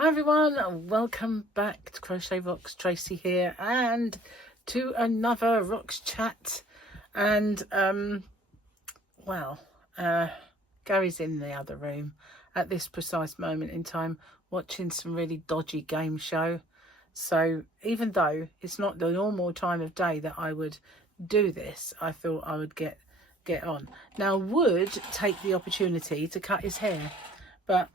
Hi everyone, welcome back to CrochetRocks. Tracy here, and to another Rocks chat. And Gary's in the other room at this precise moment in time watching some really dodgy game show. So even though it's not the normal time of day that I would do this, I thought I would get on. Now, would take the opportunity to cut his hair, but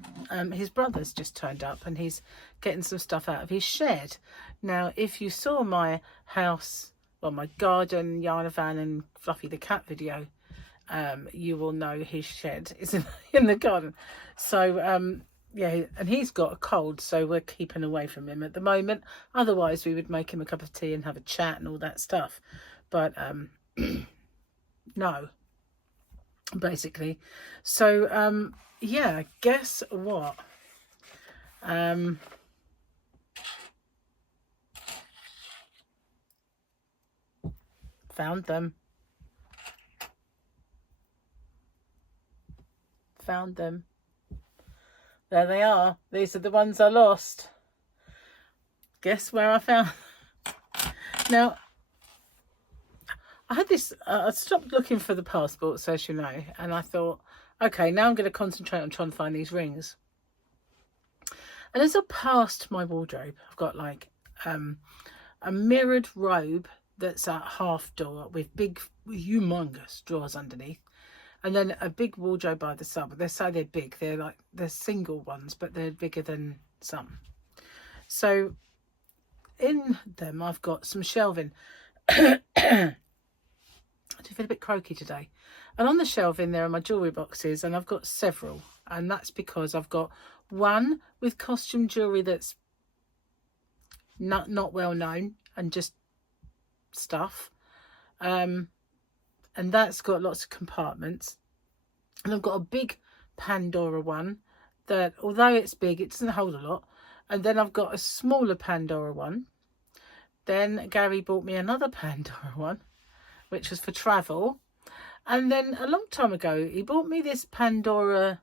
his brother's just turned up and he's getting some stuff out of his shed. Now, if you saw my house, well, my garden, Yana Van and Fluffy the cat video, you will know his shed is in the garden. So, yeah, and he's got a cold, so we're keeping away from him at the moment. Otherwise, we would make him a cup of tea and have a chat and all that stuff. But no, basically. So, yeah, guess what? Found them. Found them. There they are. These are the ones I lost. Guess where I found them? Now, I had this, I stopped looking for the passports, as you know, and I thought, okay, now I'm going to concentrate on trying to find these rings. And as I passed my wardrobe, I've got like a mirrored robe that's a half door with big, humongous drawers underneath. And then a big wardrobe by the side. But they say they're big. They're single ones, but they're bigger than some. So in them, I've got some shelving. I do feel a bit croaky today. And on the shelving there are my jewellery boxes, and I've got several. And that's because I've got one with costume jewellery that's not well known and just stuff. And that's got lots of compartments. And I've got a big Pandora one that, although it's big, it doesn't hold a lot. And then I've got a smaller Pandora one. Then Gary bought me another Pandora one, which was for travel. And then a long time ago, he bought me this Pandora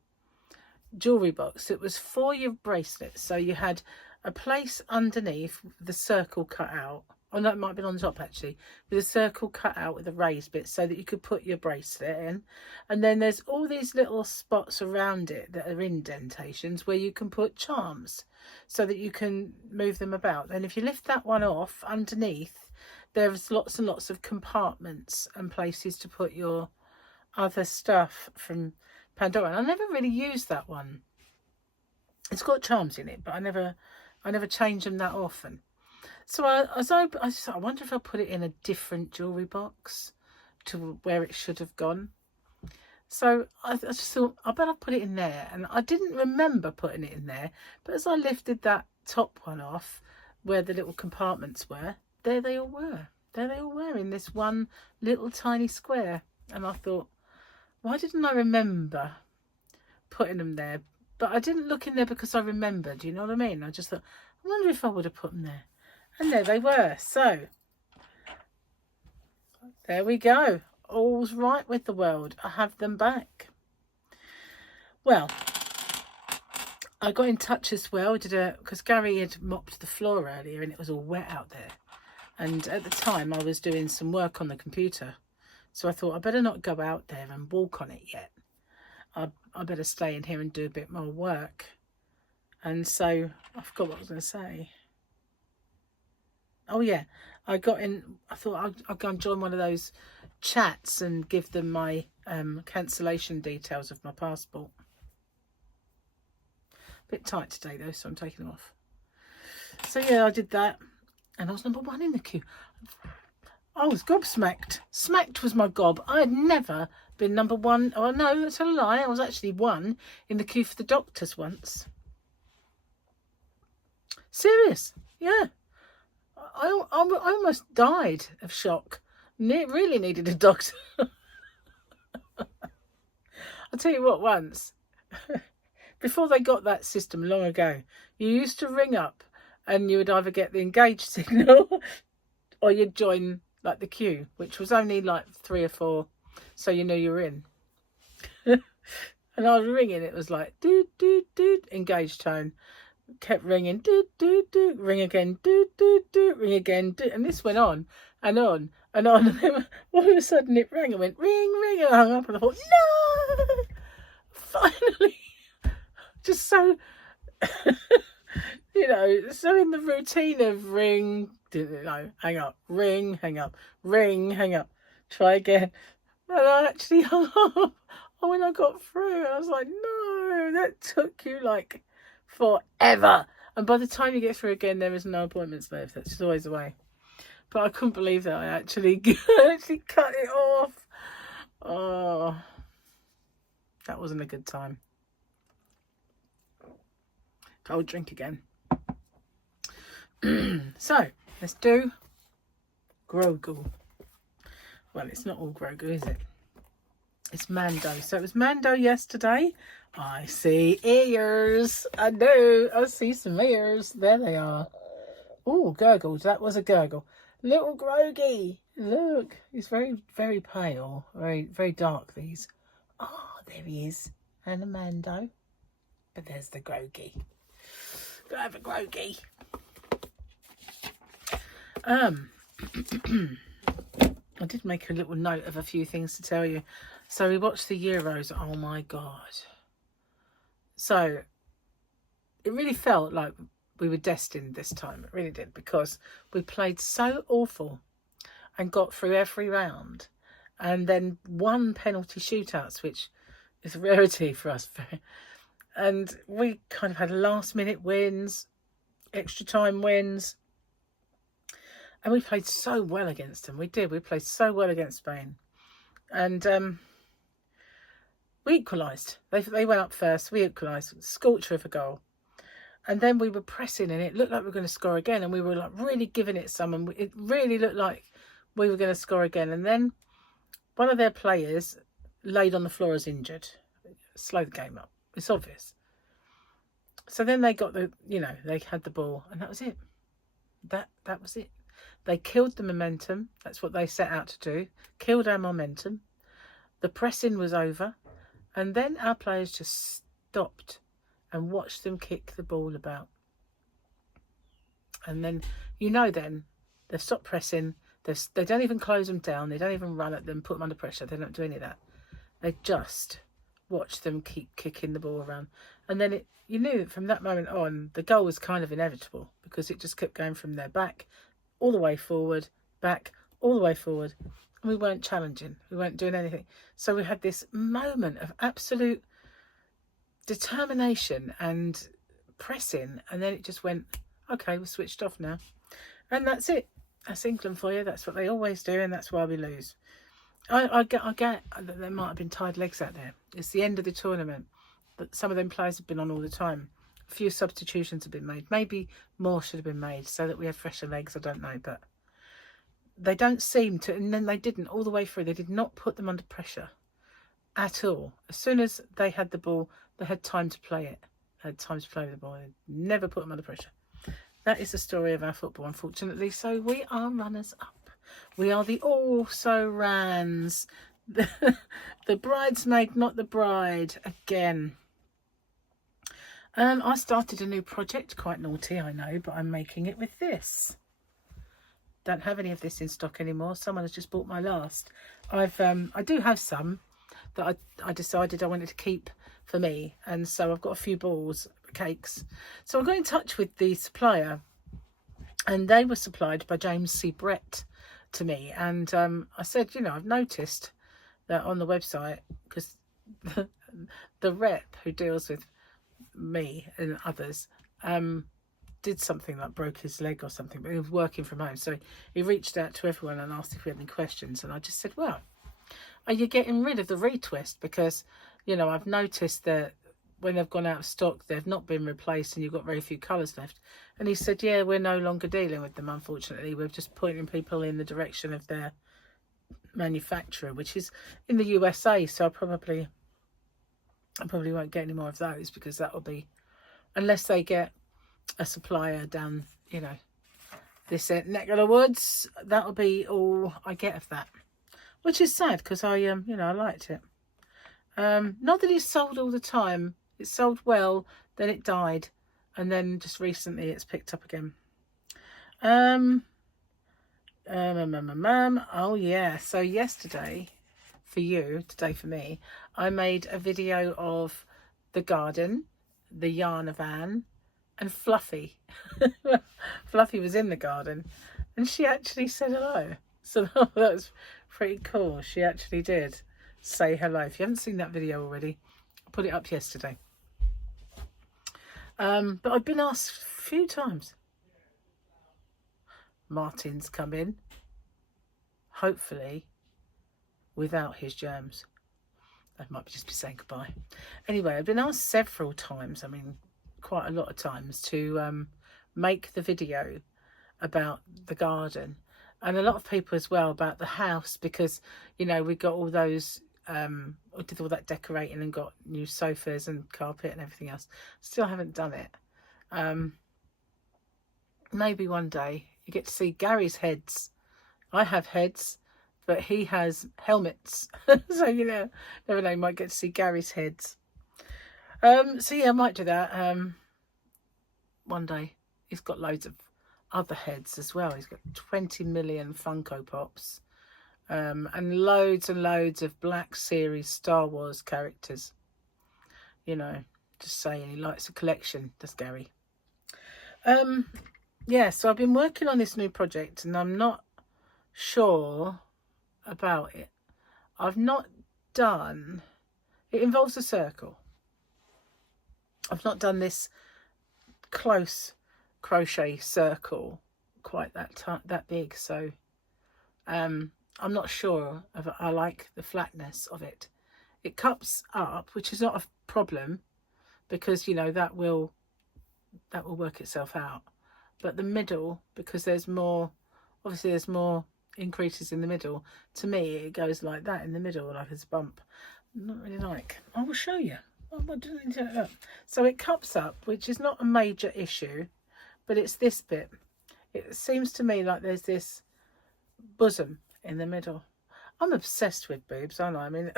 jewellery box. It was for your bracelets. So you had a place underneath with the circle cut out. Oh, no, it might have been on the top, actually. With a circle cut out with a raised bit so that you could put your bracelet in. And then there's all these little spots around it that are indentations where you can put charms so that you can move them about. And if you lift that one off, underneath, there's lots and lots of compartments and places to put your other stuff from Pandora. And I never really used that one. It's got charms in it, but I never change them that often. So I wonder if I'll put it in a different jewellery box to where it should have gone. So I just thought, I bet I'll put it in there. And I didn't remember putting it in there. But as I lifted that top one off, where the little compartments were, there they all were. There they all were in this one little tiny square. And I thought, why didn't I remember putting them there? But I didn't look in there because I remembered, you know what I mean? I just thought, I wonder if I would have put them there. And there they were. So, there we go. All's right with the world. I have them back. Well, I got in touch as well. Because Gary had mopped the floor earlier and it was all wet out there. And at the time, I was doing some work on the computer. So I thought, I better not go out there and walk on it yet. I better stay in here and do a bit more work. And so, I forgot what I was going to say. Oh yeah, I thought I'll go and join one of those chats and give them my cancellation details of my passport. A bit tight today though, so I'm taking them off. So yeah, I did that. And I was number 1 in the queue. I was gobsmacked. Smacked was my gob. I had never been number 1. Oh no, that's a lie. I was actually 1 in the queue for the doctors once. Serious, yeah. I almost died of shock. Really needed a doctor. I'll tell you what, once, before they got that system long ago, you used to ring up and you would either get the engaged signal or you'd join like the queue, which was only like 3 or 4, so you knew you were in. And I was ringing, it was like, doot, doot, doot, engaged tone. kept ringing, do do do, ring again, do do do, ring again, do, and this went on and on and on. And then all of a sudden it rang and went ring ring, and I hung up, and I thought, no, finally. Just so you know, so in the routine of ring, hang up, ring, hang up, ring, hang up, try again, and I actually hung up. Oh, when I got through, I was like, no, that took you like forever. And by the time you get through again, there is no appointments left. That's just always the way. But I couldn't believe that I actually cut it off. Oh, that wasn't a good time. Cold drink again. So let's do Grogu. Well, it's not all Grogu, is it? It's Mando. So it was Mando yesterday. I see ears. I do. I see some ears. There they are. Oh, gurgles. That was a gurgle. Little Grogy. Look. He's very, very pale. Very, very dark, these. Oh, there he is. And a Mando. But there's the Grogy. Go have a Grogy. I did make a little note of a few things to tell you. So we watched the Euros. Oh my God. So it really felt like we were destined this time. It really did, because we played so awful and got through every round, and then won penalty shootouts, which is a rarity for us. And we kind of had last minute wins, extra time wins. And we played so well against them. We did. We played so well against Spain. And we equalised. They went up first. We equalised. Scorcher of a goal. And then we were pressing, and it looked like we were going to score again. And we were like really giving it some. And it really looked like we were going to score again. And then one of their players laid on the floor as injured. Slow the game up. It's obvious. So then they got the, they had the ball, and that was it. That was it. They killed the momentum. That's what they set out to do. Killed our momentum. The pressing was over. And then our players just stopped and watched them kick the ball about. And then, then they've stopped pressing. They don't even close them down. They don't even run at them, put them under pressure. They don't do any of that. They just watch them keep kicking the ball around. And then you knew that from that moment on, the goal was kind of inevitable, because it just kept going from their back all the way forward, back, all the way forward. And we weren't challenging. We weren't doing anything. So we had this moment of absolute determination and pressing. And then it just went, okay, we're switched off now. And that's it. That's England for you. That's what they always do. And that's why we lose. I get that there might have been tired legs out there. It's the end of the tournament. But some of them players have been on all the time. A few substitutions have been made. Maybe more should have been made so that we had fresher legs. I don't know, but they don't seem to. And then they didn't all the way through. They did not put them under pressure at all. As soon as they had the ball, they had time to play it. They had time to play with the ball. They never put them under pressure. That is the story of our football, unfortunately. So we are runners up. We are the also-rans. The bridesmaid, not the bride, again. I started a new project, quite naughty, I know, but I'm making it with this. Don't have any of this in stock anymore. Someone has just bought my last. I do have some that I decided I wanted to keep for me, and so I've got a few balls, cakes. So I got in touch with the supplier, and they were supplied by James C. Brett to me, and I said, I've noticed that on the website, because the rep who deals with me and others did something like broke his leg or something, but he was working from home, so he reached out to everyone and asked if we had any questions. And I just said, well, are you getting rid of the retwist? Because I've noticed that when they've gone out of stock, they've not been replaced and you've got very few colours left. And he said, yeah, we're no longer dealing with them, unfortunately. We're just pointing people in the direction of their manufacturer, which is in the USA. So I probably won't get any more of those, because that will be, unless they get a supplier down, this neck of the woods, that'll be all I get of that, which is sad, because I liked it. Not that it sold all the time. It sold well, then it died, and then just recently it's picked up again. Oh yeah, so yesterday for you, today for me, I made a video of the garden, the yarn van, and Fluffy. Fluffy was in the garden and she actually said hello, so that was pretty cool. She actually did say hello. If you haven't seen that video already, I put it up yesterday. But I've been asked a few times. Martin's come in, hopefully without his germs. I might just be saying goodbye. Anyway, I've been asked several times, I mean quite a lot of times, to make the video about the garden, and a lot of people as well about the house, because you know we got all those we did all that decorating and got new sofas and carpet and everything else. Still haven't done it. Maybe one day you get to see Gary's heads. I have heads, but he has helmets. So you know, never know, you might get to see Gary's heads. So yeah, I might do that one day. He's got loads of other heads as well. He's got 20 million Funko Pops, and loads of Black Series Star Wars characters. You know, just saying, he likes a collection, does Gary. Yeah, so I've been working on this new project and I'm not sure about it. I've not done, it involves a circle. I've not done this close crochet circle quite that big, so I'm not sure if I like the flatness of it. It cups up, which is not a problem, because you know that will work itself out. But the middle, because there's more, obviously there's more increases in the middle, to me it goes like that in the middle, like it's a bump. Not really like. I will show you. So it cups up, which is not a major issue, but it's this bit. It seems to me like there's this bosom in the middle. I'm obsessed with boobs, aren't I? I mean,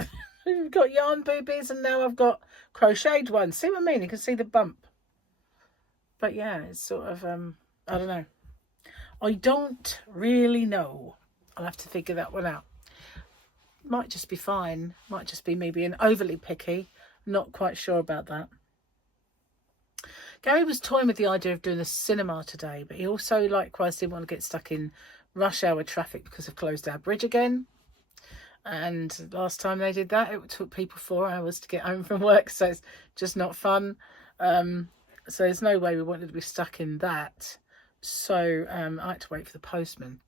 I've got yarn boobies and now I've got crocheted ones. See what I mean? You can see the bump. But yeah, it's sort of, I don't know. I don't really know. I'll have to figure that one out. Might just be fine. Might just be me being overly picky. Not quite sure about that. Gary was toying with the idea of doing a cinema today, but he also likewise didn't want to get stuck in rush hour traffic because they've closed our bridge again. And last time they did that, it took people 4 hours to get home from work, so it's just not fun. So there's no way we wanted to be stuck in that. So I had to wait for the postman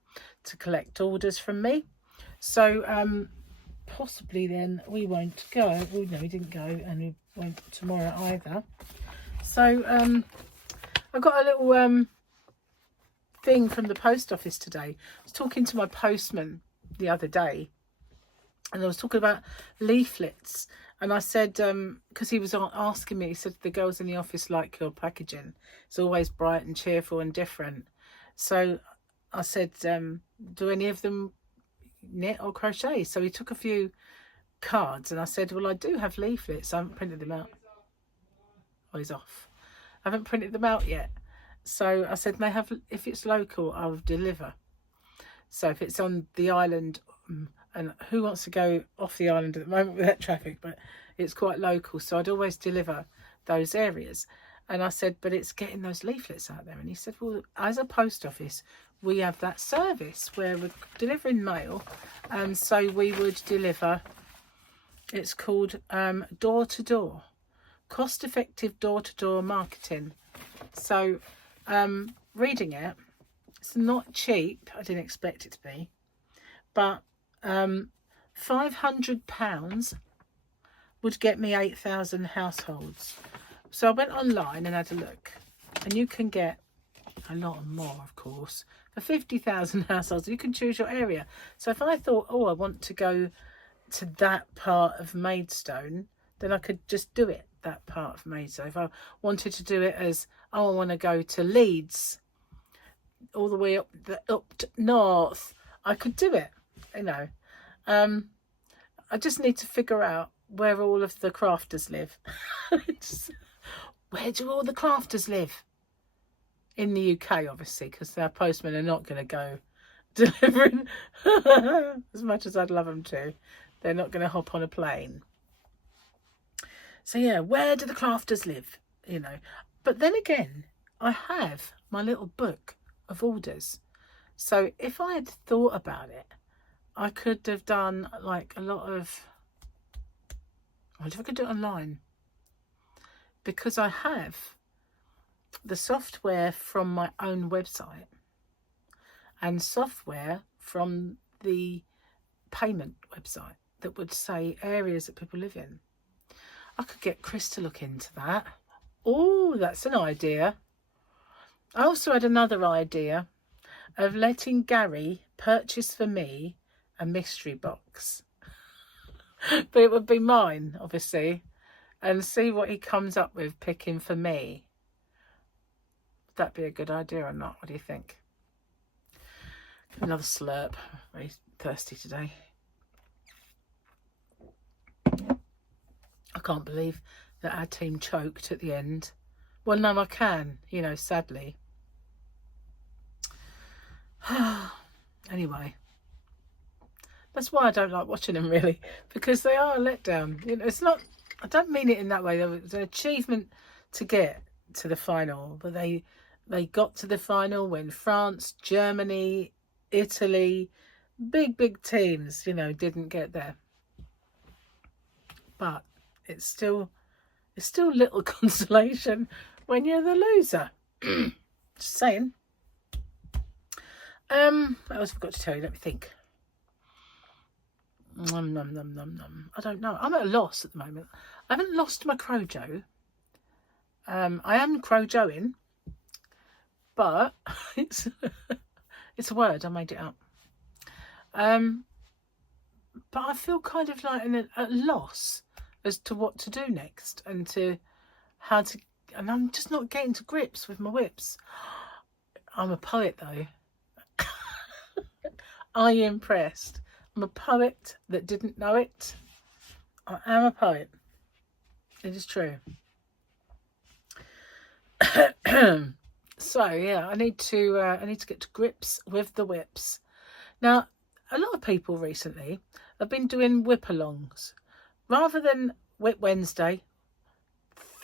to collect orders from me. So possibly then we won't go. Well, no, we didn't go, and we won't tomorrow either. So I got a little thing from the post office today. I was talking to my postman the other day, and I was talking about leaflets, and I said, because he was asking me, he said, the girls in the office like your packaging. It's always bright and cheerful and different. So I said, do any of them knit or crochet? So he took a few cards, and I said, well, I do have leaflets. I haven't printed them out. Oh, he's off. I haven't printed them out yet. So I said, they have, if it's local, I'll deliver. So if it's on the island, and who wants to go off the island at the moment with that traffic, but it's quite local, so I'd always deliver those areas. And I said, but it's getting those leaflets out there. And he said, well, as a post office, we have that service where we're delivering mail, and so we would deliver, it's called door-to-door, cost-effective door-to-door marketing. So reading it, it's not cheap. I didn't expect it to be, but £500 would get me 8,000 households. So I went online and had a look, and you can get a lot more, of course, for 50,000 households. You can choose your area. So if I thought, oh, I want to go to that part of Maidstone, then I could just do it, that part of Maidstone. If I wanted to do it as, oh, I want to go to Leeds, all the way up north, I could do it, you know. I just need to figure out where all of the crafters live. where do all the crafters live? In the UK, obviously, because our postmen are not going to go delivering as much as I'd love them to. They're not going to hop on a plane. So yeah, where do the crafters live? You know, but then again, I have my little book of orders. So if I had thought about it, I could have done like a lot of, I wonder if I could do it online, because I have the software from my own website and software from the payment website that would say areas that people live in. I could get Chris to look into that. Oh, that's an idea. I also had another idea of letting Gary purchase for me a mystery box. But it would be mine, obviously, and see what he comes up with picking for me. Would that be a good idea or not? What do you think? Another slurp. Very thirsty today. I can't believe that our team choked at the end. Well, no, I can, you know, sadly. Anyway, that's why I don't like watching them, really, because they are a letdown. You know, it's not, I don't mean it in that way. It was an achievement to get to the final, but they got to the final when France, Germany, Italy, big teams, you know, didn't get there. But it's still little consolation when you're the loser. Just saying. What else have I got to tell you? Let me think. I don't know. I'm at a loss at the moment. I haven't lost my crojo. I am crojoing, but it's a word. I made it up. But I feel kind of like at a loss as to what to do next and to how to. And I'm just not getting to grips with my whips. I'm a poet, though. Are you impressed? I'm a poet that didn't know it. I am a poet. It is true. So yeah, I need to get to grips with the whips. Now, a lot of people recently have been doing whip-alongs rather than Whip Wednesday,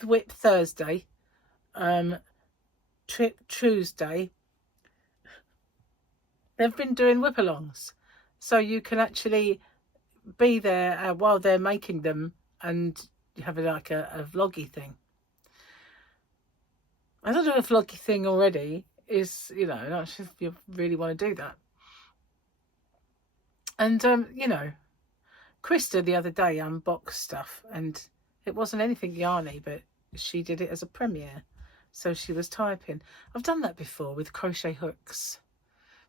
Whip Thursday, Trip Tuesday. They've been doing whip-alongs, so you can actually be there while they're making them, and you have like a vloggy thing. I don't know if a vloggy thing already is, you know, not sure if you really want to do that. And you know, Krista the other day unboxed stuff, and it wasn't anything yarny, but she did it as a premiere, so she was typing. I've done that before with crochet hooks.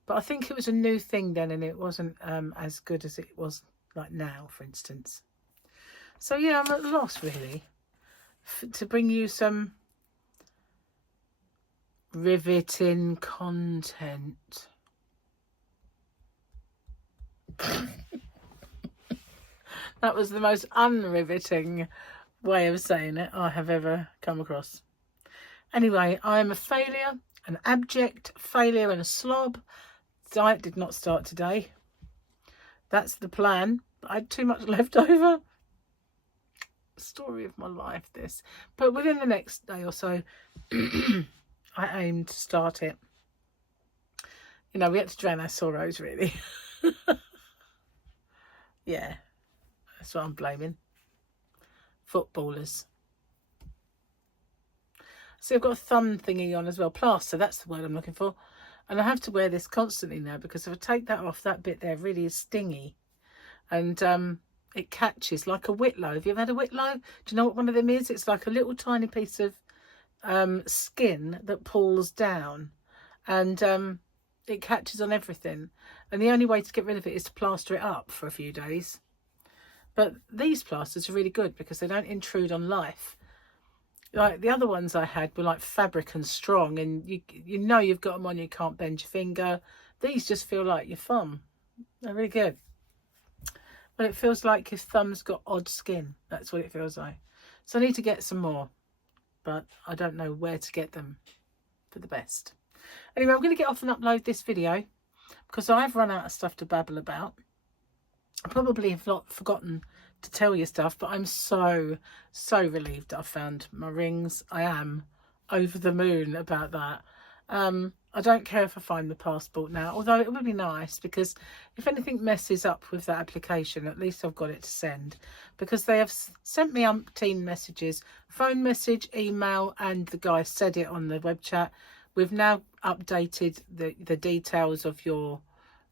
But I think it was a new thing then, and it wasn't as good as it was like now, for instance. So yeah, I'm at a loss really to bring you some riveting content. That was the most unriveting way of saying it I have ever come across. Anyway, I am a failure, an abject failure and a slob. Diet did not start today. That's the plan. I had too much left over. Story of my life, this. But within the next day or so, I aim to start it. You know, we had to drown our sorrows, really. Yeah, that's what I'm blaming. Footballers. See, I've got a thumb thingy on as well. Plaster, that's the word I'm looking for. And I have to wear this constantly now, because if I take that off, that bit there really is stingy. And it catches like a whitlow. Have you ever had a whitlow? Do you know what one of them is? It's like a little tiny piece of skin that pulls down. And it catches on everything. And the only way to get rid of it is to plaster it up for a few days. But these plasters are really good because they don't intrude on life. Like the other ones I had were like fabric and strong, and you know you've got them on, you can't bend your finger. These just feel like your thumb. They're really good. Well, it feels like your thumb's got odd skin. That's what it feels like. So I need to get some more. but I don't know where to get them for the best. Anyway, I'm going to get off and upload this video because I've run out of stuff to babble about. I probably have not forgotten to tell you stuff, but I'm so relieved that I found my rings. I am over the moon about that. I don't care if I find the passport now, although it would be nice, because if anything messes up with that application, at least I've got it to send, because they have sent me umpteen messages, phone message, email, and the guy said it on the web chat. We've now updated the details of your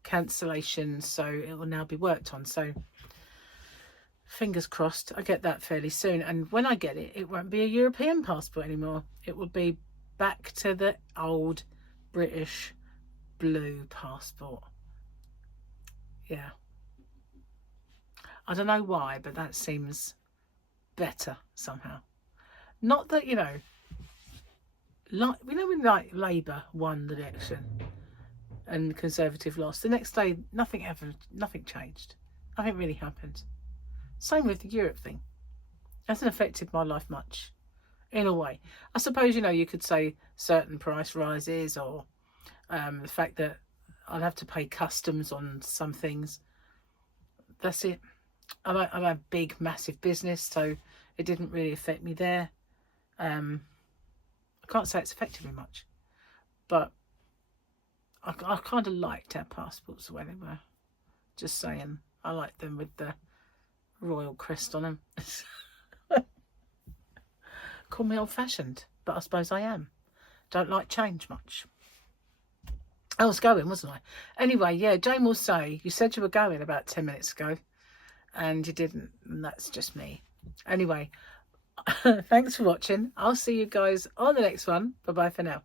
cancellation, so it will now be worked on. So fingers crossed I get that fairly soon, and when I get it, it won't be a European passport anymore. It will be back to the old British blue passport. Yeah, I don't know why, but that seems better somehow. Not that, you know, like, you know, when like Labour won the election and the Conservative lost, the next day nothing changed, nothing really happened. Same with the Europe thing. It hasn't affected my life much, in a way. I suppose, you know, you could say certain price rises, or the fact that I'll have to pay customs on some things. That's it. I have big, massive business, so it didn't really affect me there. I can't say it's affected me much, but I kind of liked our passports the way they were. Just saying, I liked them with the royal crest on them. Call me old-fashioned, but I suppose I am. Don't like change much. I was going, wasn't I? Anyway, yeah, Jane will say, you said you were going about 10 minutes ago, and you didn't, and that's just me. Anyway, thanks for watching. I'll see you guys on the next one. Bye-bye for now.